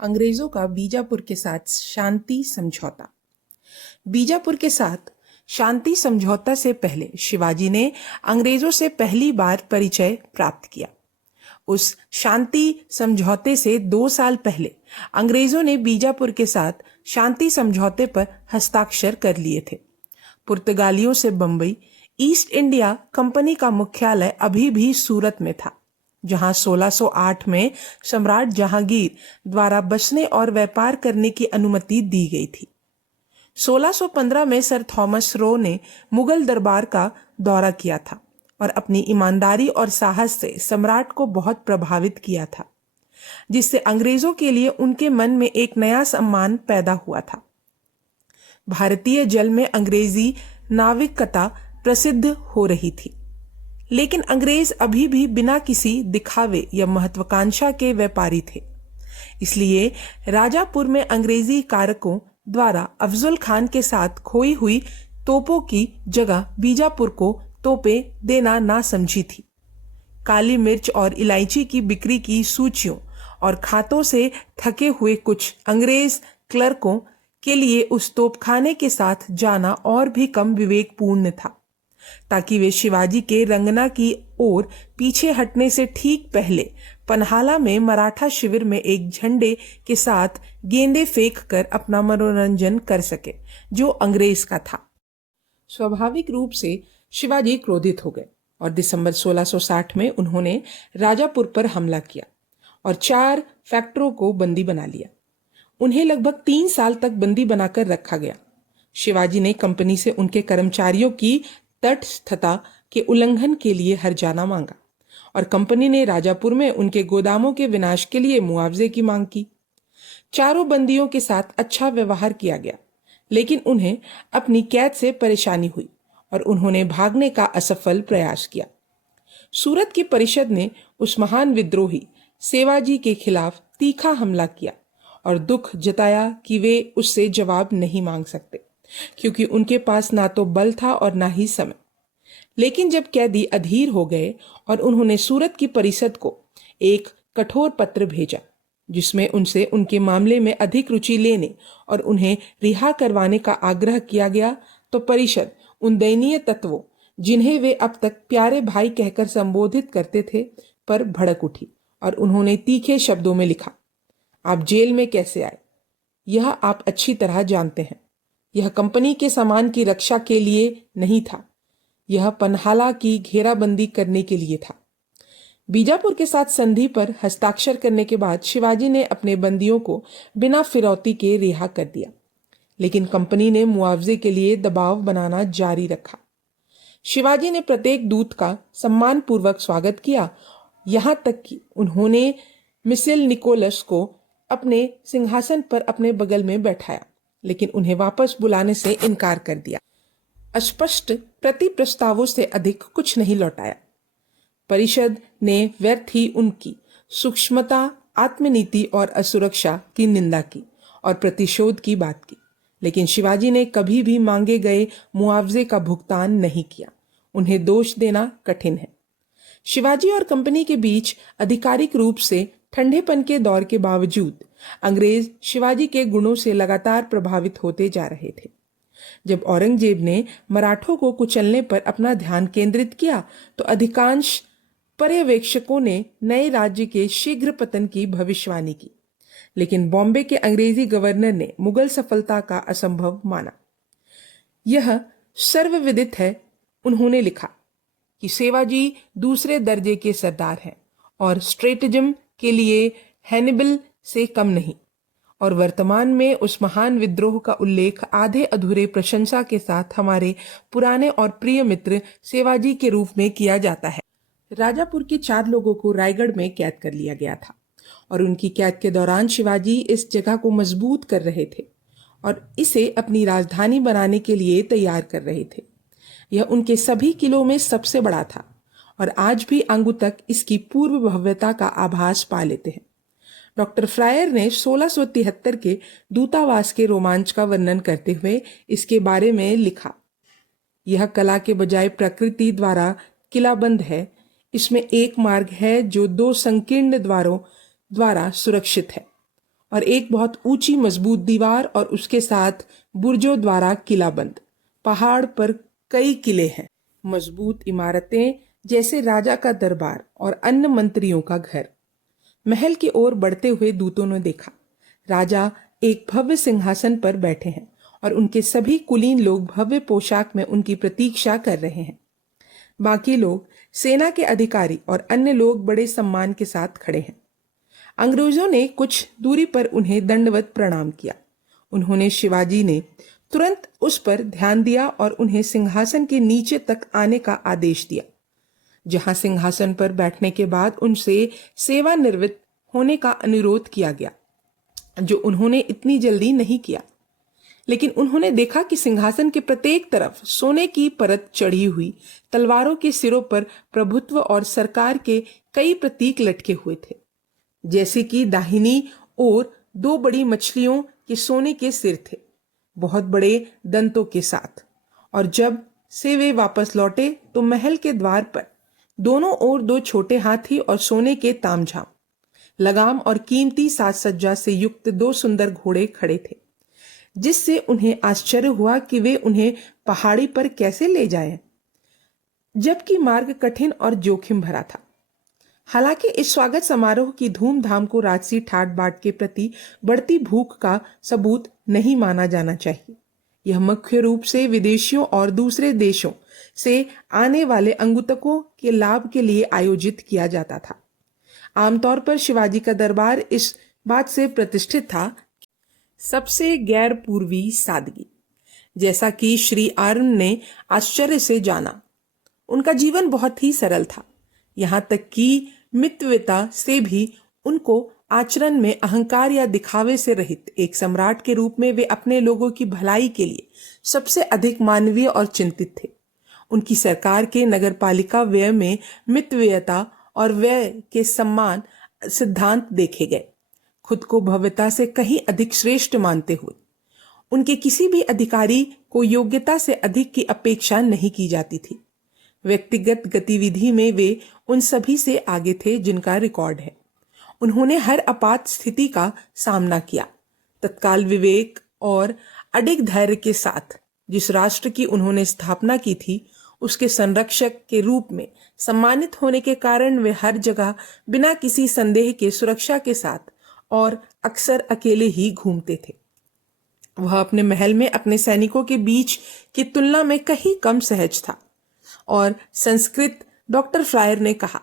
अंग्रेजों का बीजापुर के साथ शांति समझौता। बीजापुर के साथ शांति समझौता से पहले शिवाजी ने अंग्रेजों से पहली बार परिचय प्राप्त किया। उस शांति समझौते से 2 साल पहले अंग्रेजों ने बीजापुर के साथ शांति समझौते पर हस्ताक्षर कर लिए थे। पुर्तगालियों से बंबई ईस्ट इंडिया कंपनी का मुख्यालय अभी भी सूरत में था, जहां 1608 में सम्राट जहांगीर द्वारा बसने और व्यापार करने की अनुमति दी गई थी। 1615 में सर थॉमस रो ने मुगल दरबार का दौरा किया था और अपनी ईमानदारी और साहस से सम्राट को बहुत प्रभावित किया था, जिससे अंग्रेजों के लिए उनके मन में एक नया सम्मान पैदा हुआ था। भारतीय जल में अंग्रेजी नाविकता प्रसिद्ध हो रही थी, लेकिन अंग्रेज अभी भी बिना किसी दिखावे या महत्वाकांक्षा के व्यापारी थे। इसलिए राजापुर में अंग्रेजी कारकों द्वारा अफजल खान के साथ खोई हुई तोपों की जगह बीजापुर को तोपें देना ना समझी थी। काली मिर्च और इलायची की बिक्री की सूचियों और खातों से थके हुए कुछ अंग्रेज क्लर्कों के लिए उस तोपखाने के साथ जाना और भी कम विवेकपूर्ण था, ताकि वे शिवाजी के रंगना की ओर पीछे हटने से ठीक पहले पन्हाला में मराठा शिविर में एक झंडे के साथ गेंदे फेंक कर अपना मनोरंजन कर सके, जो अंग्रेज का था। स्वाभाविक रूप से शिवाजी क्रोधित हो गए और दिसंबर 1660 में उन्होंने राजापुर पर हमला किया और 4 फैक्टरों को बंदी बना लिया। उन्हें लगभग 3 साल तक बंदी बनाकर रखा गया। शिवाजी ने कंपनी से उनके कर्मचारियों की तटस्थता के उल्लंघन के लिए हर्जाना मांगा और कंपनी ने राजापुर में उनके गोदामों के विनाश के लिए मुआवजे की मांग की। चारों बंदियों के साथ अच्छा व्यवहार किया गया, लेकिन उन्हें अपनी कैद से परेशानी हुई और उन्होंने भागने का असफल प्रयास किया। सूरत की परिषद ने उस महान विद्रोही सेवाजी के खिलाफ तीखा हमला किया और दुख जताया कि वे उससे जवाब नहीं मांग सकते, क्योंकि उनके पास ना तो बल था और ना ही समय। लेकिन जब कैदी अधीर हो गए और उन्होंने सूरत की परिषद को एक कठोर पत्र भेजा, जिसमें उनसे उनके मामले में अधिक रुचि लेने और उन्हें रिहा करवाने का आग्रह किया गया, तो परिषद उन दयनीय तत्वों, जिन्हें वे अब तक प्यारे भाई कहकर संबोधित करते थे, पर भड़क उठी और उन्होंने तीखे शब्दों में लिखा, आप जेल में कैसे आए, यह आप अच्छी तरह जानते हैं। यह कंपनी के सामान की रक्षा के लिए नहीं था, यह पन्हाला की घेराबंदी करने के लिए था। बीजापुर के साथ संधि पर हस्ताक्षर करने के बाद शिवाजी ने अपने बंदियों को बिना फिरौती के रिहा कर दिया, लेकिन कंपनी ने मुआवजे के लिए दबाव बनाना जारी रखा। शिवाजी ने प्रत्येक दूत का सम्मानपूर्वक स्वागत किया, यहां तक कि उन्होंने मिसेल निकोलस को अपने सिंहासन पर अपने बगल में बैठाया, लेकिन उन्हें वापस बुलाने से इनकार कर दिया। अस्पष्ट प्रति प्रस्तावों से अधिक कुछ नहीं लौटाया। परिषद ने व्यर्थ ही उनकी सूक्ष्मता, आत्मनीति और असुरक्षा की निंदा की और प्रतिशोध की बात की, लेकिन शिवाजी ने कभी भी मांगे गए मुआवजे का भुगतान नहीं किया। उन्हें दोष देना कठिन है। शिवाजी और कंपनी के बीच आधिकारिक रूप से ठंडेपन के दौर के बावजूद अंग्रेज शिवाजी के गुणों से लगातार प्रभावित होते जा रहे थे। जब औरंगजेब ने मराठों को कुचलने पर अपना ध्यान केंद्रित किया, तो अधिकांश पर्यवेक्षकों ने नए राज्य के शीघ्र पतन की भविष्यवाणी की, लेकिन बॉम्बे के अंग्रेजी गवर्नर ने मुगल सफलता का असंभव माना। यह सर्वविदित है, उन्होंने लिखा, कि सेवाजी दूसरे दर्जे के सरदार हैं और स्ट्रेटजम के लिए हैनिबल से कम नहीं, और वर्तमान में उस महान विद्रोह का उल्लेख आधे अधूरे प्रशंसा के साथ हमारे पुराने और प्रिय मित्र सेवाजी के रूप में किया जाता है। राजापुर के 4 लोगों को रायगढ़ में कैद कर लिया गया था और उनकी कैद के दौरान शिवाजी इस जगह को मजबूत कर रहे थे और इसे अपनी राजधानी बनाने के लिए तैयार कर रहे थे। यह उनके सभी किलों में सबसे बड़ा था और आज भी आंगू तक इसकी पूर्व भव्यता का आभास पा लेते हैं। डॉक्टर फ्रायर ने 1673 के दूतावास के रोमांच का वर्णन करते हुए इसके बारे में लिखा, यह कला के बजाय प्रकृति द्वारा किलाबंद है। इसमें एक मार्ग है जो 2 संकीर्ण द्वारों द्वारा सुरक्षित है और एक बहुत ऊंची मजबूत दीवार और उसके साथ बुर्जों द्वारा किलाबंद। पहाड़ पर कई किले हैं, मजबूत इमारतें जैसे राजा का दरबार और अन्य मंत्रियों का घर। महल की ओर बढ़ते हुए दूतों ने देखा, राजा एक भव्य सिंहासन पर बैठे हैं और उनके सभी कुलीन लोग भव्य पोशाक में उनकी प्रतीक्षा कर रहे हैं। बाकी लोग, सेना के अधिकारी और अन्य लोग बड़े सम्मान के साथ खड़े हैं। अंग्रेजों ने कुछ दूरी पर उन्हें दंडवत प्रणाम किया। उन्होंने शिवाजी ने तुरंत उस पर ध्यान दिया और उन्हें सिंहासन के नीचे तक आने का आदेश दिया, जहां सिंहासन पर बैठने के बाद उनसे सेवानिवृत्त होने का अनुरोध किया गया, जो उन्होंने इतनी जल्दी नहीं किया। लेकिन उन्होंने देखा कि सिंहासन के प्रत्येक तरफ सोने की परत चढ़ी हुई तलवारों के सिरों पर प्रभुत्व और सरकार के कई प्रतीक लटके हुए थे, जैसे कि दाहिनी ओर दो बड़ी मछलियों के सोने के सिर थे, बहुत बड़े दंतों के साथ। और जब से वे वापस लौटे तो महल के द्वार पर दोनों ओर दो छोटे हाथी और सोने के तामझाम, लगाम और कीमती साज सज्जा से युक्त दो सुंदर घोड़े खड़े थे, जिससे उन्हें आश्चर्य हुआ कि वे उन्हें पहाड़ी पर कैसे ले जाएं, जबकि मार्ग कठिन और जोखिम भरा था। हालांकि इस स्वागत समारोह की धूमधाम को राजसी ठाट बाट के प्रति बढ़ती भूख का सबूत नहीं माना जाना चाहिए। यह मुख्य रूप से विदेशियों और दूसरे देशों से आने वाले अंगुतकों के लाभ के लिए आयोजित किया जाता था। आमतौर पर शिवाजी का दरबार इस बात से प्रतिष्ठित था, सबसे गैर पूर्वी सादगी। जैसा कि श्री आर्न ने आश्चर्य से जाना, उनका जीवन बहुत ही सरल था, यहाँ तक कि मितव्यता से भी उनको आचरण में अहंकार या दिखावे से रहित एक सम्राट के रूप में वे अपने लोगों की भलाई के लिए सबसे अधिक मानवीय और चिंतित थे। उनकी सरकार के नगरपालिका व्यय में मितव्ययता और व्यय के सम्मान सिद्धांत देखे गए। खुद को भव्यता से कहीं अधिक श्रेष्ठ मानते हुए उनके किसी भी अधिकारी को योग्यता से अधिक की अपेक्षा नहीं की जाती थी। व्यक्तिगत गतिविधि में वे उन सभी से आगे थे जिनका रिकॉर्ड है। उन्होंने हर आपात स्थिति का सामना किया, तत्काल विवेक और अडिग धैर्य के साथ। जिस राष्ट्र की उन्होंने स्थापना की थी, उसके संरक्षक के रूप में सम्मानित होने के कारण वे हर जगह बिना किसी संदेह के सुरक्षा के साथ और अक्सर अकेले ही घूमते थे। वह अपने महल में अपने सैनिकों के बीच की तुलना में कहीं कम सहज था। और संस्कृत डॉक्टर फ्रायर ने कहा,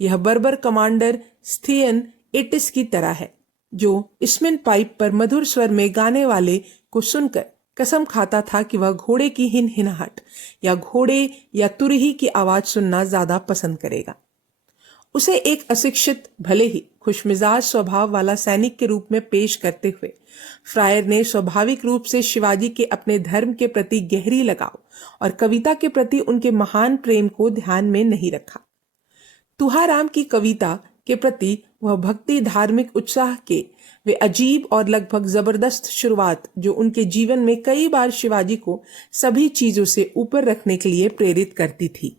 यह बर्बर कमांडर स्थियन एटिस की तरह है, जो इसमें पाइप पर मधुर स्वर में गाने वाले को सुनकर कसम खाता था कि वह घोड़े की हिनहिनाहट या घोड़े या तुरही की आवाज सुनना ज्यादा पसंद करेगा। उसे एक अशिक्षित भले ही खुशमिजाज स्वभाव वाला सैनिक के रूप में पेश करते हुए फ्रायर ने स्वाभाविक रूप से शिवाजी के अपने धर्म के प्रति गहरी लगाव और कविता के प्रति उनके महान प्रेम को ध्यान में नहीं रखा। तुहाराम की कविता के प्रति वह भक्ति धार्मिक उत्साह के वे अजीब और लगभग जबरदस्त शुरुआत, जो उनके जीवन में कई बार शिवाजी को सभी चीजों से ऊपर रखने के लिए प्रेरित करती थी।